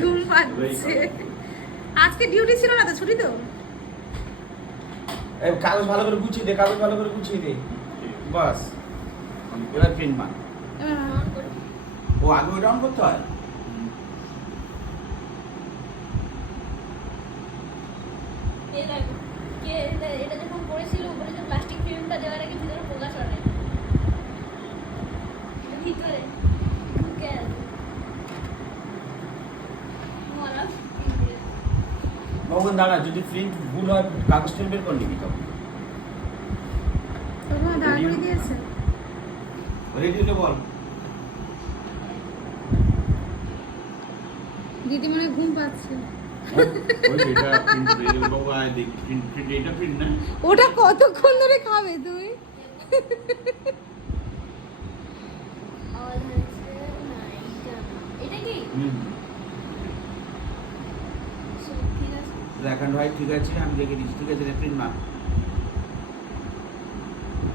ঘুম পাচ্ছে। আজকে ডিউটি ছিল না তো, ছুটি তো। এই কাগজ ভালো করে গুছিয়ে দে, কাগজ ভালো করে গুছিয়ে দে। বাস এবার প্রিন্ট মার। ও আগে ওটা অন করতে হয়। এটা যখন পড়েছিল উপরে যে প্লাস্টিক ফিল্মটা দেওয়ার আগে ভিতরে প্রকাশ হয় ভিতরে ঢুকে আছে মরা ভগবান দাঁড়া, যদি প্রিন্ট ভুল হয় কাগজটা বের করে নিবি তখন। তোমার দাঁড় করে দিয়েছে। রেডি হলে বল। দিদি মনে হয় ঘুম পাচ্ছে। ওই এটা প্রিন্ট হয়ে গেল বাবা, দেখ প্রিন্ট এটা প্রিন্ট না। ওটা কতক্ষণ ধরে খাবে তুমি? অল হচ্ছে না এটা কি ঠিক আছে ব্ল্যাক অ্যান্ড হোয়াইট ঠিক আছে, আমি দেখে দিচ্ছি। ঠিক আছে, প্রিন্ট মার।